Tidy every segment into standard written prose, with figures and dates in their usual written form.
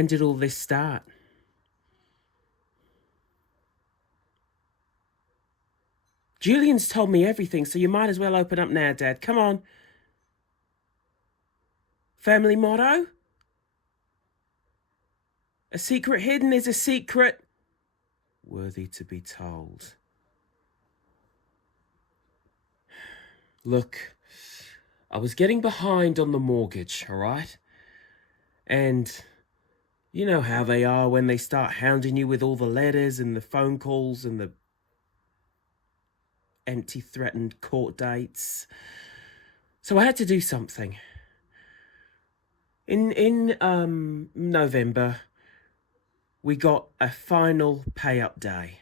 When did all this start? Julian's told me everything, so you might as well open up now, Dad. Come on. Family motto? A secret hidden is a secret worthy to be told. Look, I was getting behind on the mortgage, all right? And you know how they are when they start hounding you with all the letters and the phone calls and the empty threatened court dates. So I had to do something. In November, we got a final pay-up day.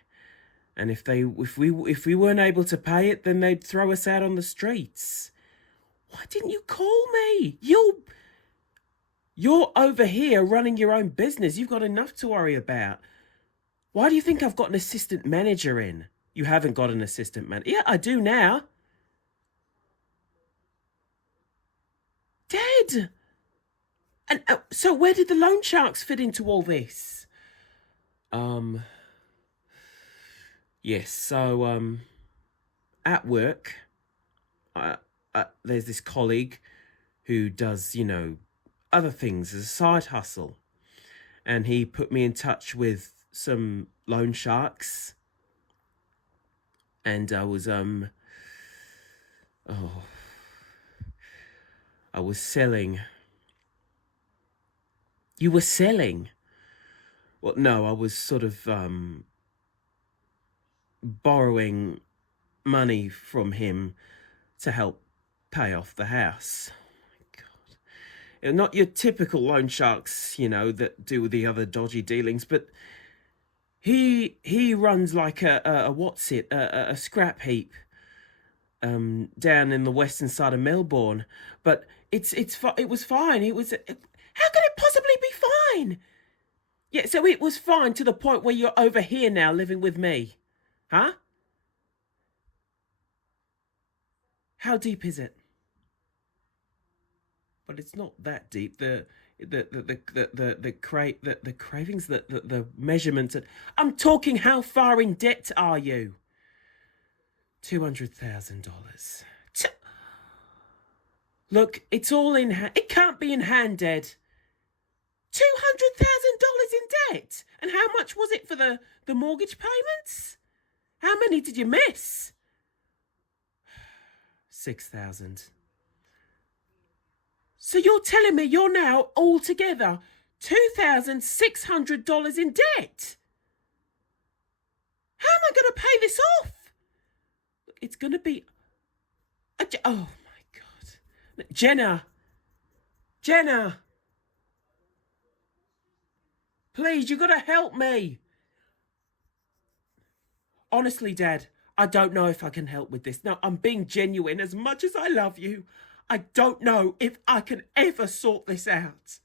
And if we weren't able to pay it, then they'd throw us out on the streets. Why didn't you call me? You're over here running your own business. You've got enough to worry about. Why do you think I've got an assistant manager in? You haven't got an assistant manager. Yeah, I do now. Dead. And so where did the loan sharks fit into all this? Yes, so at work, there's this colleague who does, other things as a side hustle. And he put me in touch with some loan sharks. And I was selling. You were selling? Well, no, I was sort of borrowing money from him to help pay off the house. God. Not your typical loan sharks, that do the other dodgy dealings, but he runs like a scrap heap down in the western side of Melbourne. But it was fine. How could it possibly be fine? Yeah, so it was fine to the point where you're over here now living with me. Huh? How deep is it? But it's not that deep. The cravings, the measurements. I'm talking, how far in debt are you? $200,000. Look, it's all in hand. It can't be in hand, Dad. $200,000 in debt. And how much was it for the mortgage payments? How many did you miss? 6,000. So you're telling me you're now altogether $2,600 in debt? How am I going to pay this off? It's going to be... Oh, my God. Jenna. Please, you got to help me. Honestly, Dad, I don't know if I can help with this. No, I'm being genuine. As much as I love you, I don't know if I can ever sort this out.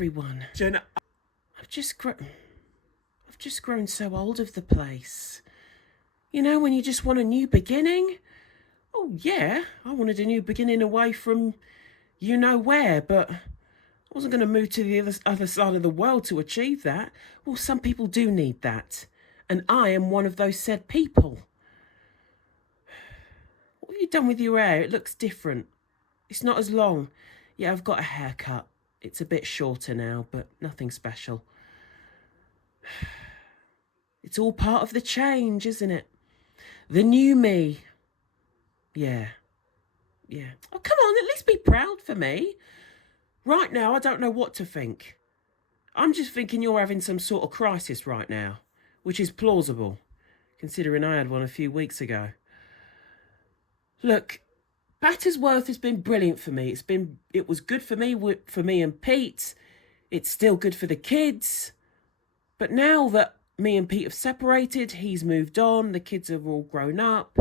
Everyone. Jenna, I've just grown so old of the place. When you just want a new beginning? Oh, yeah, I wanted a new beginning away from where, but I wasn't going to move to the other side of the world to achieve that. Well, some people do need that, and I am one of those said people. What have you done with your hair? It looks different. It's not as long. Yeah, I've got a haircut. It's a bit shorter now, but nothing special. It's all part of the change, isn't it? The new me. Yeah. Oh, come on, at least be proud for me. Right now, I don't know what to think. I'm just thinking you're having some sort of crisis right now, which is plausible, considering I had one a few weeks ago. Look, Battersworth has been brilliant for me. It was good for me and Pete. It's still good for the kids. But now that me and Pete have separated, he's moved on, the kids have all grown up,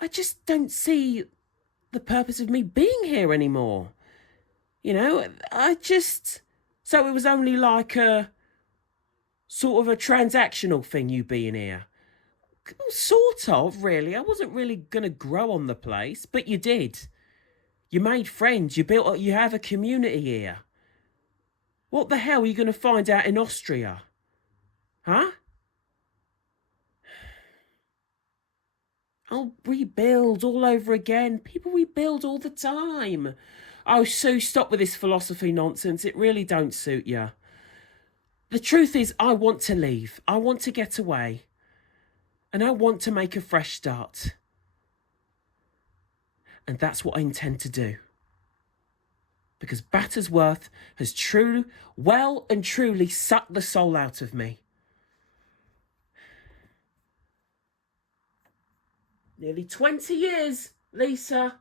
I just don't see the purpose of me being here anymore. So it was only like a sort of a transactional thing, you being here. Sort of, really. I wasn't really going to grow on the place, but you did. You made friends. You have a community here. What the hell are you going to find out in Austria? Huh? I'll rebuild all over again. People rebuild all the time. Oh, so stop with this philosophy nonsense. It really don't suit you. The truth is, I want to leave. I want to get away. And I want to make a fresh start. And that's what I intend to do. Because Battersworth has well and truly sucked the soul out of me. Nearly 20 years, Lisa.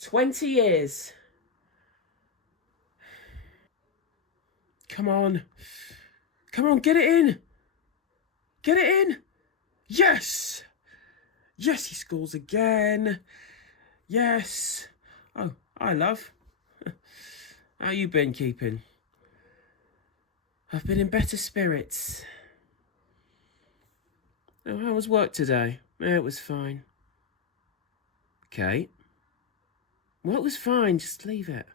20 years. Come on. Come on, get it in. Get it in. Yes. Yes, he scores again. Yes. Oh, hi, love. How you been keeping? I've been in better spirits. Oh, how was work today? It was fine. Kate? Well, it was fine. Just leave it.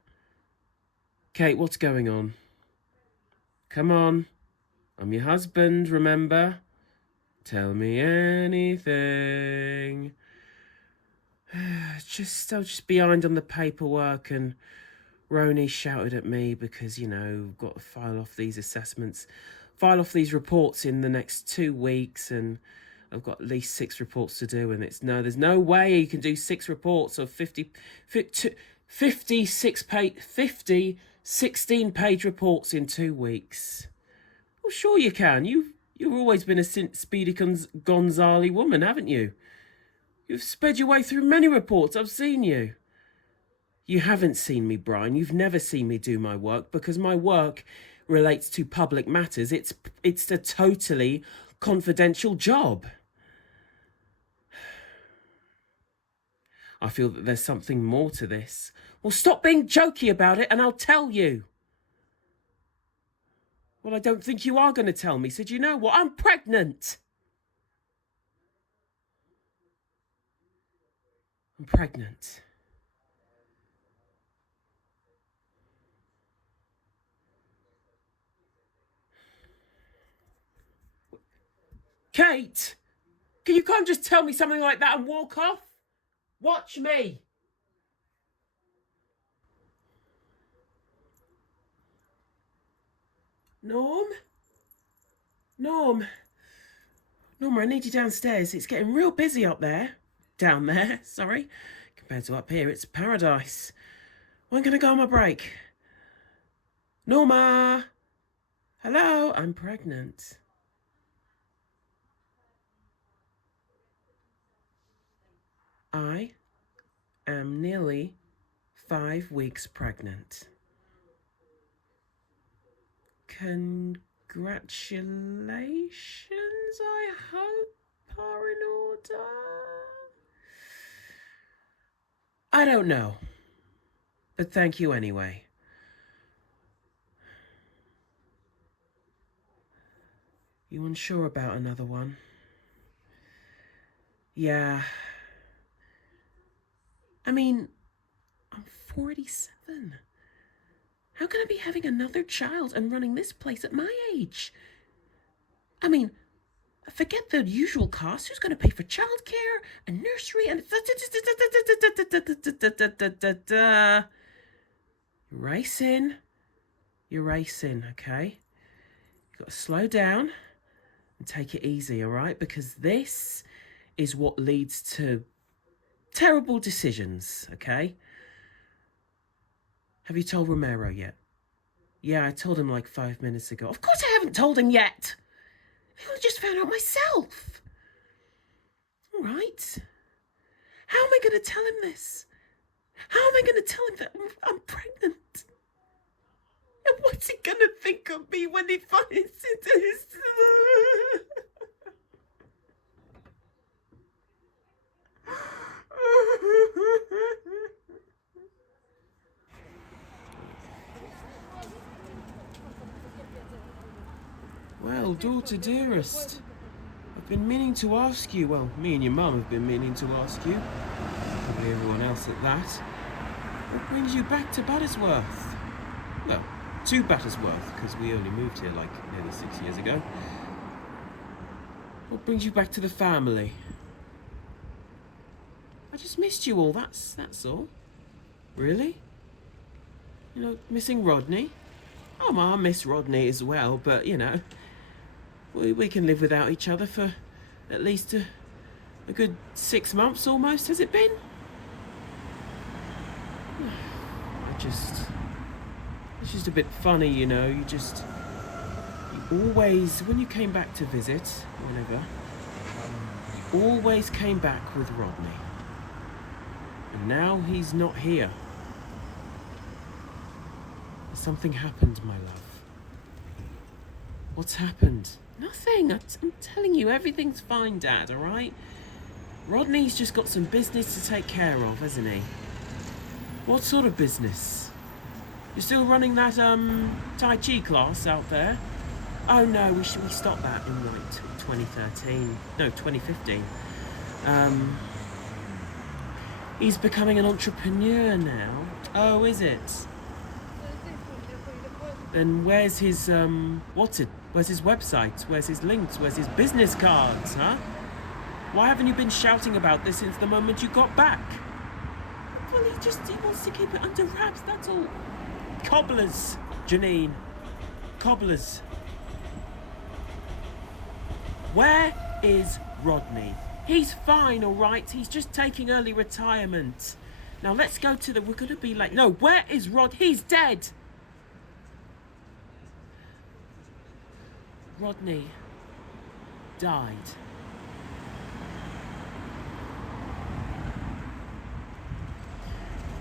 Kate, what's going on? Come on. I'm your husband, remember? Tell me anything. I was just behind on the paperwork, and Roni shouted at me because, we've got to file off these reports in the next 2 weeks, and I've got at least 6 reports to do, and there's no way you can do 6 reports of 16-page reports in 2 weeks. Well, sure you can. You've always been a Speedy Gonzali woman, haven't you? You've sped your way through many reports. I've seen you. You haven't seen me, Brian. You've never seen me do my work because my work relates to public matters. It's a totally confidential job. I feel that there's something more to this. Well, stop being jokey about it and I'll tell you. Well, I don't think you are going to tell me, so do you know what? I'm pregnant. I'm pregnant. Kate, you can't just tell me something like that and walk off. Watch me. Norm, I need you downstairs. It's getting real busy up there. Down there, sorry. Compared to up here, it's paradise. When can I go on my break? Norma! Hello, I'm pregnant. I am nearly 5 weeks pregnant. Congratulations, I hope, are in order. I don't know, but thank you anyway. You unsure about another one? Yeah. I mean, I'm 47. How can I be having another child and running this place at my age? I mean, forget the usual costs. Who's going to pay for childcare and nursery and... You're racing, okay? You've got to slow down and take it easy, all right? Because this is what leads to terrible decisions, okay? Have you told Romero yet? Yeah, I told him like 5 minutes ago. Of course I haven't told him yet. I only just found out myself. All right. How am I going to tell him this? How am I going to tell him that I'm pregnant? And what's he going to think of me when he finds it? Well, daughter dearest, I've been meaning to ask you, well, me and your mum have been meaning to ask you, probably everyone else at that. What brings you back to Buttersworth? Well, to Buttersworth, because we only moved here like nearly 6 years ago. What brings you back to the family? I just missed you all, that's all. Really? You know, missing Rodney? Oh, I miss Rodney as well, but, you know, we can live without each other for at least a good 6 months almost, has it been? It's just a bit funny, you know, you always, when you came back to visit, whenever, you always came back with Rodney. And now he's not here. Something happened, my love. What's happened? Nothing. I'm telling you, everything's fine, Dad, all right? Rodney's just got some business to take care of, hasn't he? What sort of business? You're still running that, Tai Chi class out there? Oh, no, we stopped that in, like, 2013. No, 2015. He's becoming an entrepreneur now. Oh, is it? Then where's his, where's his website? Where's his links? Where's his business cards, huh? Why haven't you been shouting about this since the moment you got back? Well, he wants to keep it under wraps, that's all. Cobblers, Janine. Cobblers. Where is Rodney? He's fine, all right? He's just taking early retirement. Now let's go to we're gonna be late. No, where is Rod? He's dead. Rodney died.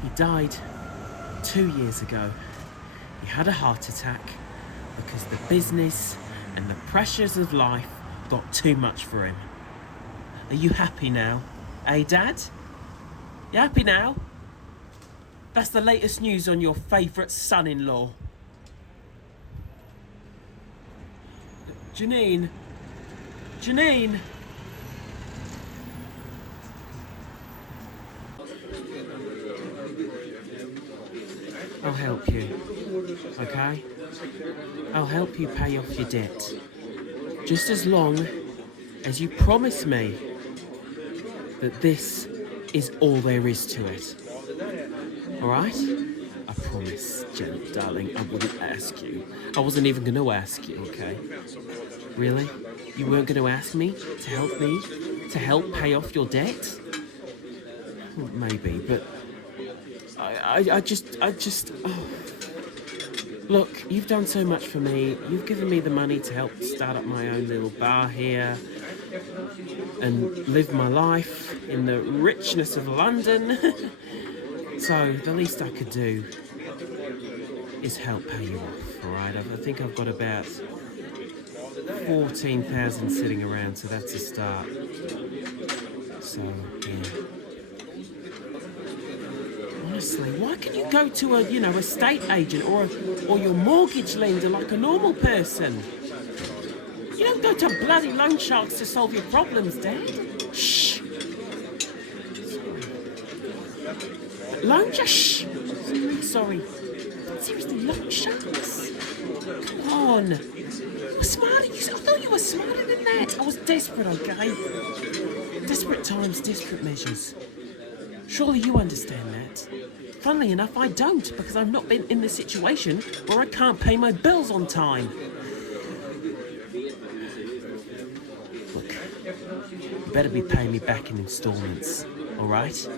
He died 2 years ago. He had a heart attack because the business and the pressures of life got too much for him. Are you happy now? Eh, Dad? You happy now? That's the latest news on your favourite son-in-law. Janine? Janine? I'll help you, okay? I'll help you pay off your debt. Just as long as you promise me that this is all there is to it. Alright? I promise, Jen, darling, I wouldn't ask you. I wasn't even going to ask you, okay? Really? You weren't going to ask me to help me? To help pay off your debt? Well, maybe, but I just, oh. Look, you've done so much for me. You've given me the money to help start up my own little bar here and live my life in the richness of London. So the least I could do is help pay you off, all right? I think I've got about 14,000 sitting around, so that's a start. So, yeah. Honestly, why can't you go to a, estate agent or your mortgage lender like a normal person? You don't go to bloody loan sharks to solve your problems, Dad. Shh. Loan sharks? Shh. Sorry. Seriously, loan sharks? Come on. You're smarter. I thought you were smarter than that. I was desperate, okay? Desperate times, desperate measures. Surely you understand that. Funnily enough, I don't, because I've not been in this situation where I can't pay my bills on time. Look, you better be paying me back in installments, all right?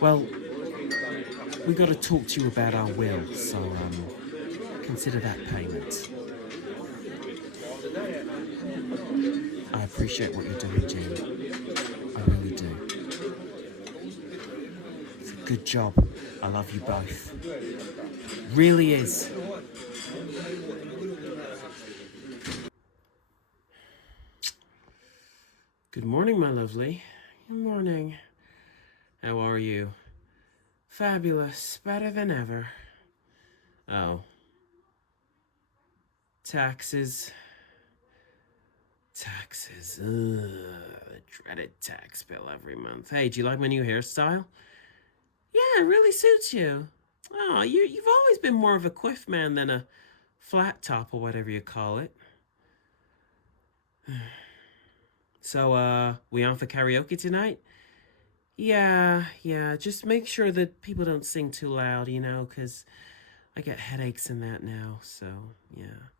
Well, we got to talk to you about our will, so consider that payment. I appreciate what you're doing, Jane. I really do. It's a good job. I love you both. Really is. Good morning, my lovely. Good morning. How are you? Fabulous. Better than ever. Oh. Taxes. Taxes. The dreaded tax bill every month. Hey, do you like my new hairstyle? Yeah, it really suits you. Oh, you've always been more of a quiff man than a flat top or whatever you call it. So, we on for karaoke tonight? Yeah, just make sure that people don't sing too loud, you know, 'cause I get headaches and that now, so, yeah.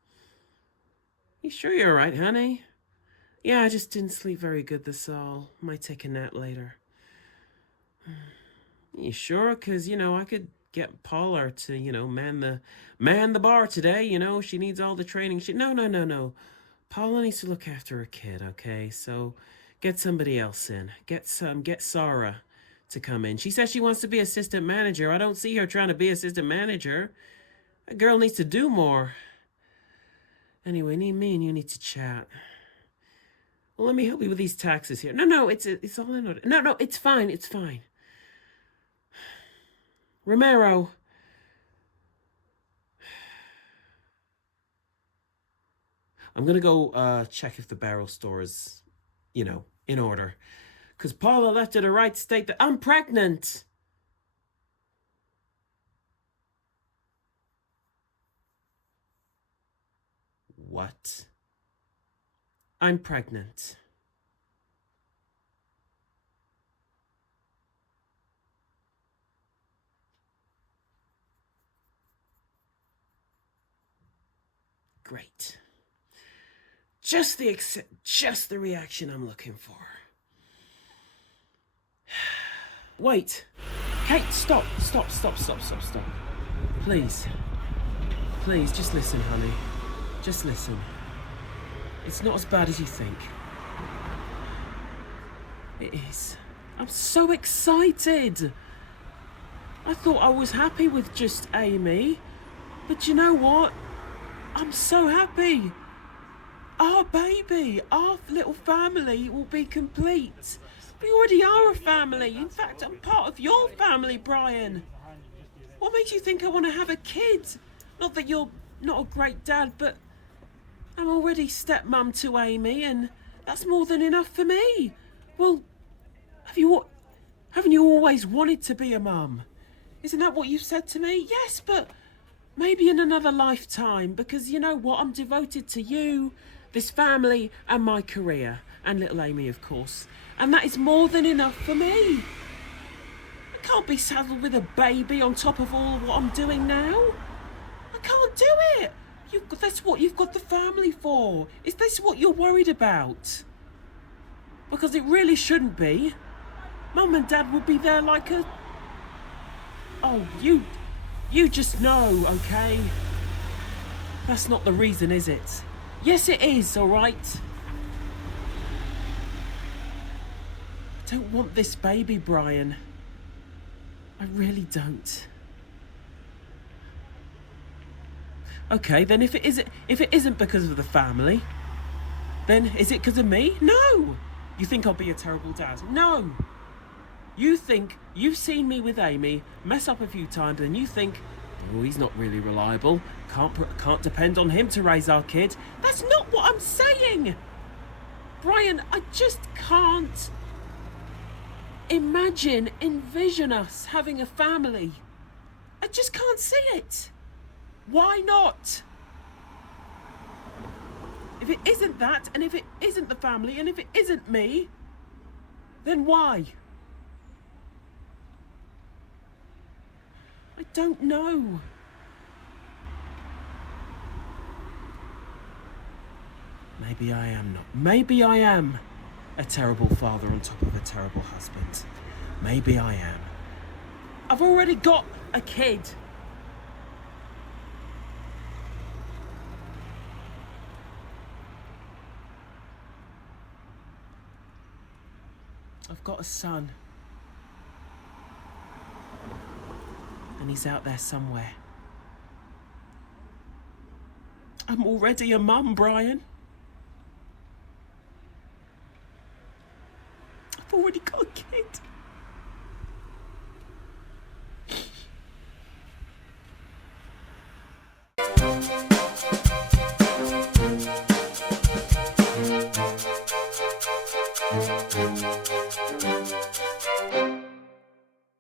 You sure you're all right, honey? Yeah, I just didn't sleep very good this all. Might take a nap later. You sure? 'Cause, you know, I could get Paula to, you know, man the bar today, you know. She needs all the training. No. Paula needs to look after her kid, okay? So get somebody else in. Get Sarah to come in. She says she wants to be assistant manager. I don't see her trying to be assistant manager. That girl needs to do more. Anyway, me and you need to chat. Well, let me help you with these taxes here. No, it's all in order. No, it's fine. Romero. I'm gonna go check if the barrel store is, you know, in order. 'Cause Paula left it a right state that I'm pregnant. What? I'm pregnant. Great. Just the reaction I'm looking for. Wait. Kate, stop. Please, just listen, honey. Just listen. It's not as bad as you think. It is. I'm so excited. I thought I was happy with just Amy. But you know what? I'm so happy. Our baby, our little family will be complete. We already are a family. In fact, I'm part of your family, Brian. What makes you think I want to have a kid? Not that you're not a great dad, but I'm already stepmom to Amy, and that's more than enough for me. Well, haven't you always wanted to be a mum? Isn't that what you said to me? Yes, but maybe in another lifetime, because you know what? I'm devoted to you, this family, and my career, and little Amy, of course. And that is more than enough for me. I can't be saddled with a baby on top of all of what I'm doing now. I can't do it. That's what you've got the family for. Is this what you're worried about? Because it really shouldn't be. Mum and Dad would be there like a... Oh, you just know, okay? That's not the reason, is it? Yes, it is, all right? I don't want this baby, Brian. I really don't. Okay, then if it isn't because of the family, then is it because of me? No! You think I'll be a terrible dad? No! You think you've seen me with Amy mess up a few times, and you think, oh, he's not really reliable. Can't depend on him to raise our kid. That's not what I'm saying! Brian, I just can't envision us having a family. I just can't see it. Why not? If it isn't that, and if it isn't the family, and if it isn't me, then why? I don't know. Maybe I am a terrible father on top of a terrible husband. Maybe I am. I've already got a kid. I've got a son. And he's out there somewhere. I'm already a mum, Brian. I've already got a kid.